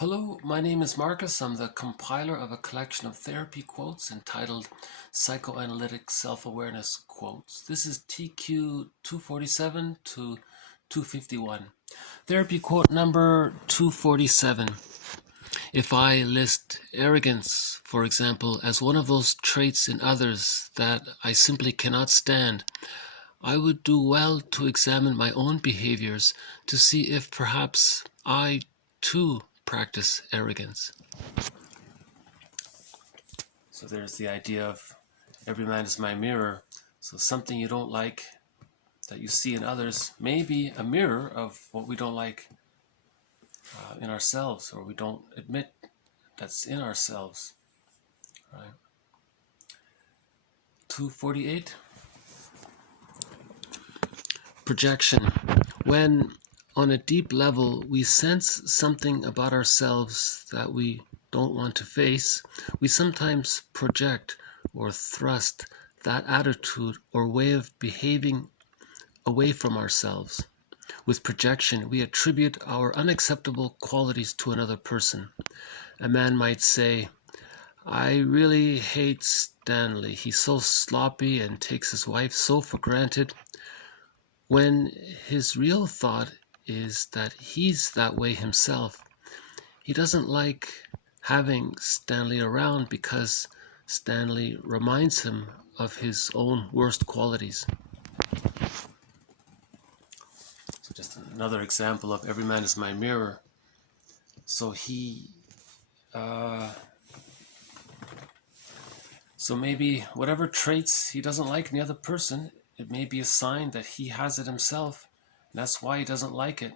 Hello, my name is Marcus. I'm the compiler of a collection of therapy quotes entitled Psychoanalytic Self-Awareness Quotes. This is TQ 247 to 251. Therapy quote number 247. If I list arrogance, for example, as one of those traits in others that I simply cannot stand, I would do well to examine my own behaviors to see if perhaps I, too, practice arrogance. So there's the idea of every man is my mirror. So something you don't like that you see in others may be a mirror of what we don't like in ourselves, or we don't admit that's in ourselves. Right? 248. Projection. When on a deep level we sense something about ourselves that we don't want to face, we sometimes project or thrust that attitude or way of behaving away from ourselves. With projection, we attribute our unacceptable qualities to another person. A man might say, "I really hate Stanley. He's so sloppy and takes his wife so for granted," when his real thought is that he's that way himself. He doesn't like having Stanley around because Stanley reminds him of his own worst qualities. So just another example of every man is my mirror. So so maybe whatever traits he doesn't like in the other person, it may be a sign that he has it himself, and that's why he doesn't like it.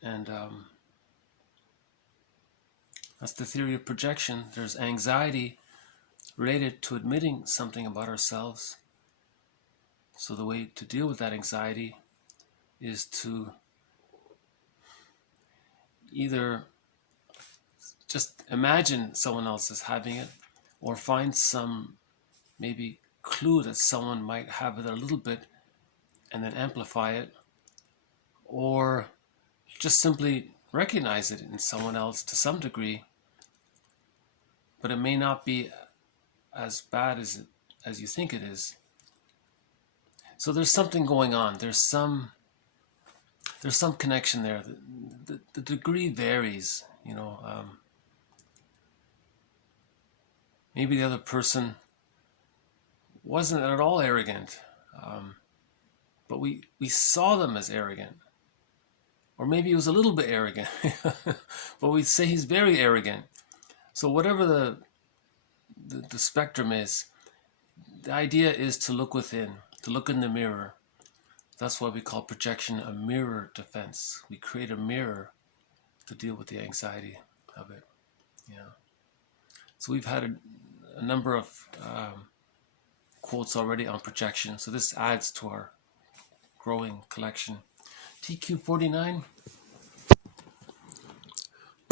And that's the theory of projection. There's anxiety related to admitting something about ourselves. So the way to deal with that anxiety is to either just imagine someone else is having it, or find some maybe clue that someone might have it a little bit and then amplify it, or just simply recognize it in someone else to some degree, but it may not be as bad as you think it is. So there's something going on. There's some connection there. The degree varies, maybe the other person wasn't at all arrogant, but we saw them as arrogant. Or maybe he was a little bit arrogant, but we'd say he's very arrogant. So whatever the spectrum is, the idea is to look within, to look in the mirror. That's why we call projection a mirror defense. We create a mirror to deal with the anxiety of it. Yeah. So we've had a number of quotes already on projection. So this adds to our growing collection. TQ 49.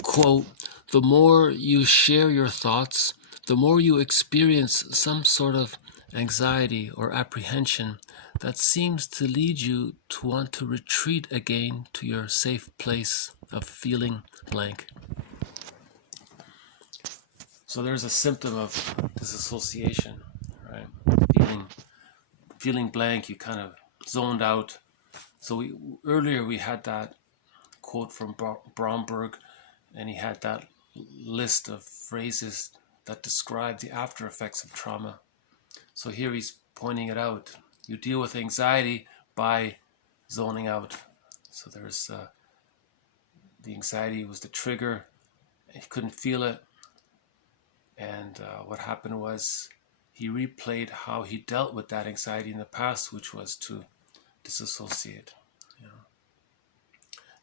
Quote, "The more you share your thoughts, the more you experience some sort of anxiety or apprehension that seems to lead you to want to retreat again to your safe place of feeling blank." So there's a symptom of disassociation, right? Feeling blank, you kind of zoned out. So earlier we had that quote from Bromberg, and he had that list of phrases that describe the after effects of trauma. So here he's pointing it out. You deal with anxiety by zoning out. So there's the anxiety was the trigger. He couldn't feel it. And what happened was he replayed how he dealt with that anxiety in the past, which was to disassociate.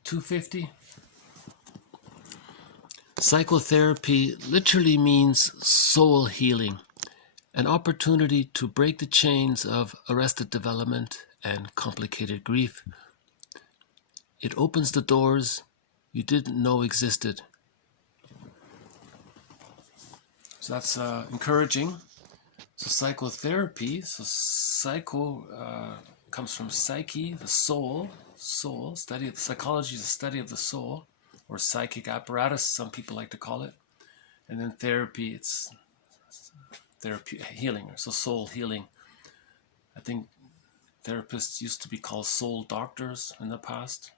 250. Psychotherapy literally means soul healing, an opportunity to break the chains of arrested development and complicated grief. It opens the doors you didn't know existed. So that's encouraging. So psychotherapy, so psycho comes from psyche, the soul. soul, study of psychology is a study of the soul, or psychic apparatus, some people like to call it. And then therapy, it's therapy healing, so soul healing. I think therapists used to be called soul doctors in the past.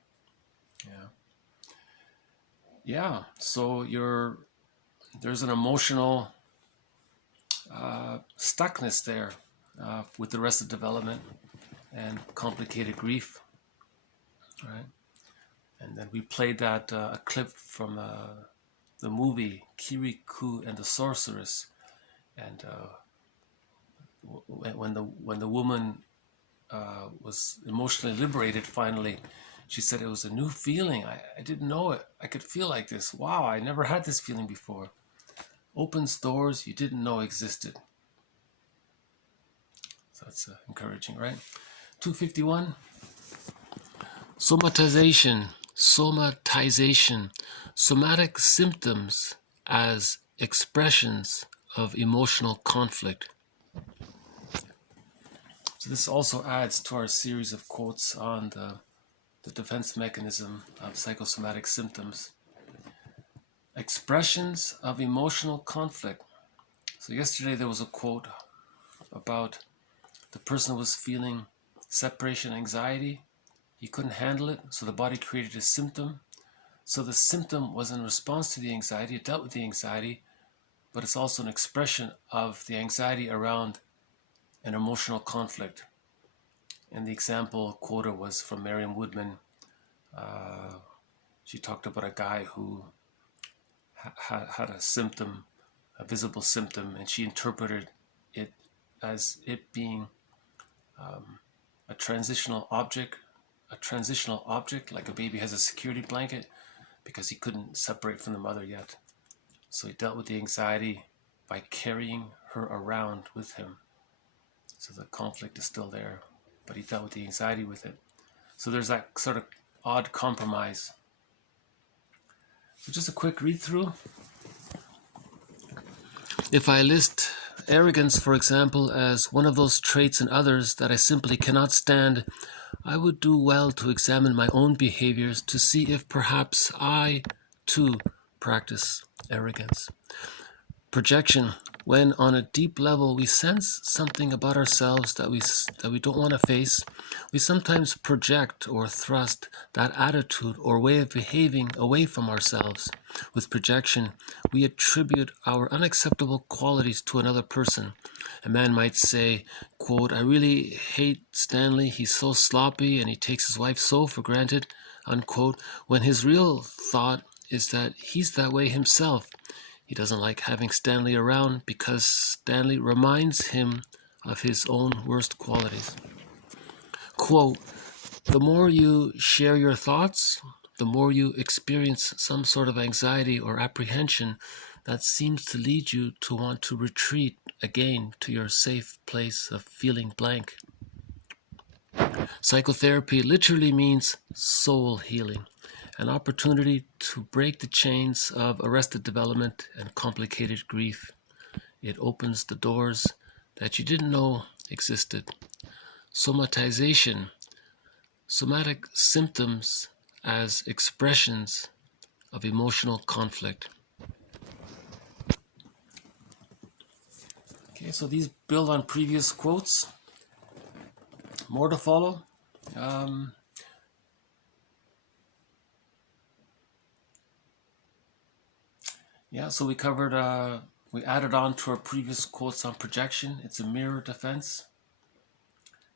Yeah. So there's an emotional stuckness there with the arrested development and complicated grief, right? And then we played that a clip from the movie Kirikou and the Sorceress, and when the woman was emotionally liberated finally, she said it was a new feeling. I didn't know it. I could feel like this. Wow, I never had this feeling before. Opens doors you didn't know existed. So that's encouraging, right? 251. Somatization. Somatic symptoms as expressions of emotional conflict. So this also adds to our series of quotes on the defense mechanism of psychosomatic symptoms. Expressions of emotional conflict. So yesterday there was a quote about the person who was feeling separation anxiety. He couldn't handle it, so the body created a symptom. So the symptom was in response to the anxiety. It dealt with the anxiety, but it's also an expression of the anxiety around an emotional conflict. And the example quoted was from Merriam Woodman. She talked about a guy who had a symptom, a visible symptom, and she interpreted it as it being a transitional object, like a baby has a security blanket, because he couldn't separate from the mother yet. So he dealt with the anxiety by carrying her around with him. So the conflict is still there, but he dealt with the anxiety with it. So there's that sort of odd compromise. So just a quick read through. If I list arrogance, for example, as one of those traits in others that I simply cannot stand, I would do well to examine my own behaviors to see if perhaps I, too, practice arrogance. Projection. When on a deep level we sense something about ourselves that we don't want to face, we sometimes project or thrust that attitude or way of behaving away from ourselves. With projection, we attribute our unacceptable qualities to another person. A man might say, quote, "I really hate Stanley. He's so sloppy and he takes his wife so for granted," unquote, when his real thought is that he's that way himself. He doesn't like having Stanley around because Stanley reminds him of his own worst qualities. Quote, "The more you share your thoughts, the more you experience some sort of anxiety or apprehension that seems to lead you to want to retreat again to your safe place of feeling blank." Psychotherapy literally means soul healing, an opportunity to break the chains of arrested development and complicated grief. It opens the doors that you didn't know existed. Somatization. Somatic symptoms as expressions of emotional conflict. Okay, so these build on previous quotes. More to follow. Yeah, so we covered, we added on to our previous quotes on projection. It's a mirror defense.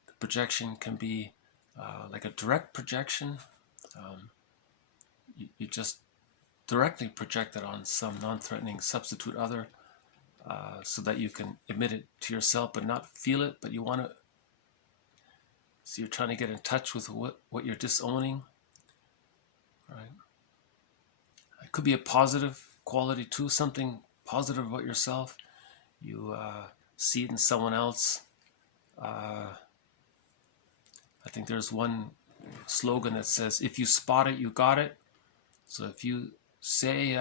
The projection can be like a direct projection. You just directly project it on some non-threatening substitute other so that you can admit it to yourself but not feel it, but you want to. So you're trying to get in touch with what you're disowning, right? It could be a positive quality too, something positive about yourself. You see it in someone else. I think there's one slogan that says, "If you spot it, you got it." So if you say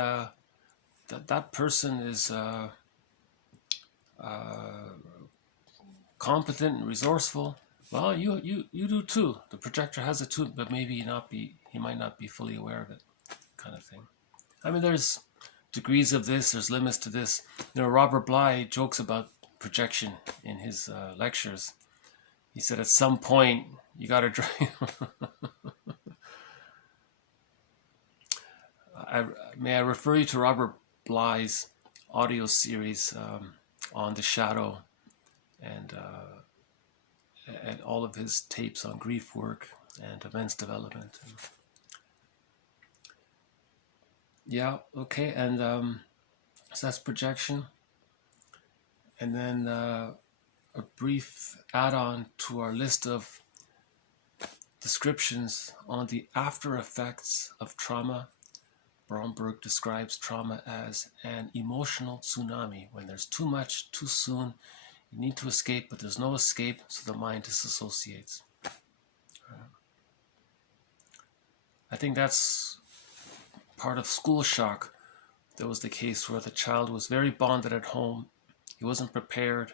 that person is competent and resourceful, Well, you do too. The projector has it too, but maybe he might not be fully aware of it, kind of thing. I mean, there's degrees of this, there's limits to this. You know, Robert Bly jokes about projection in his lectures. He said at some point you got to drain. May I refer you to Robert Bly's audio series on the shadow and all of his tapes on grief work and immense development. Yeah, okay, and so that's projection. And then a brief add-on to our list of descriptions on the after effects of trauma. Bromberg describes trauma as an emotional tsunami. When there's too much, too soon, you need to escape, but there's no escape, so the mind disassociates. I think that's part of school shock. There was the case where the child was very bonded at home. He wasn't prepared.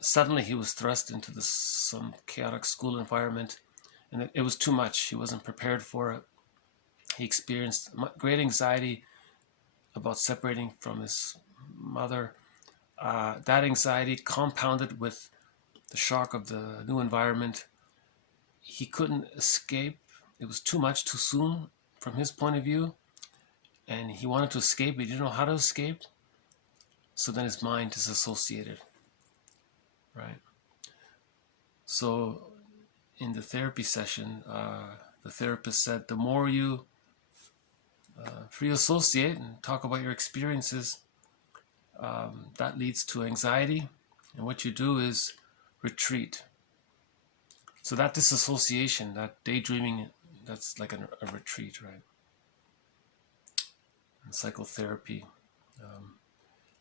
Suddenly he was thrust into some chaotic school environment, and it was too much. He wasn't prepared for it. He experienced great anxiety about separating from his mother. That anxiety compounded with the shock of the new environment. He couldn't escape. It was too much, too soon from his point of view. And he wanted to escape, but he didn't know how to escape. So then his mind disassociated, right? So in the therapy session, the therapist said, the more you free associate and talk about your experiences, that leads to anxiety, and what you do is retreat. So that disassociation, that daydreaming, that's like a retreat, right? And psychotherapy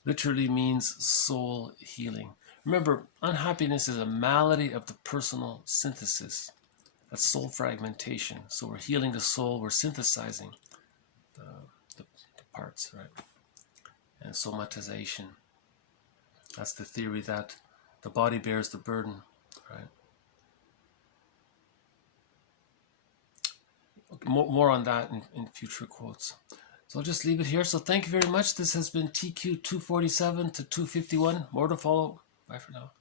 literally means soul healing. Remember, unhappiness is a malady of the personal synthesis. That's soul fragmentation. So we're healing the soul, we're synthesizing the parts, right? And somatization. That's the theory that the body bears the burden, right? More on that in future quotes. So I'll just leave it here. So thank you very much. This has been TQ 247 to 251. More to follow. Bye for now.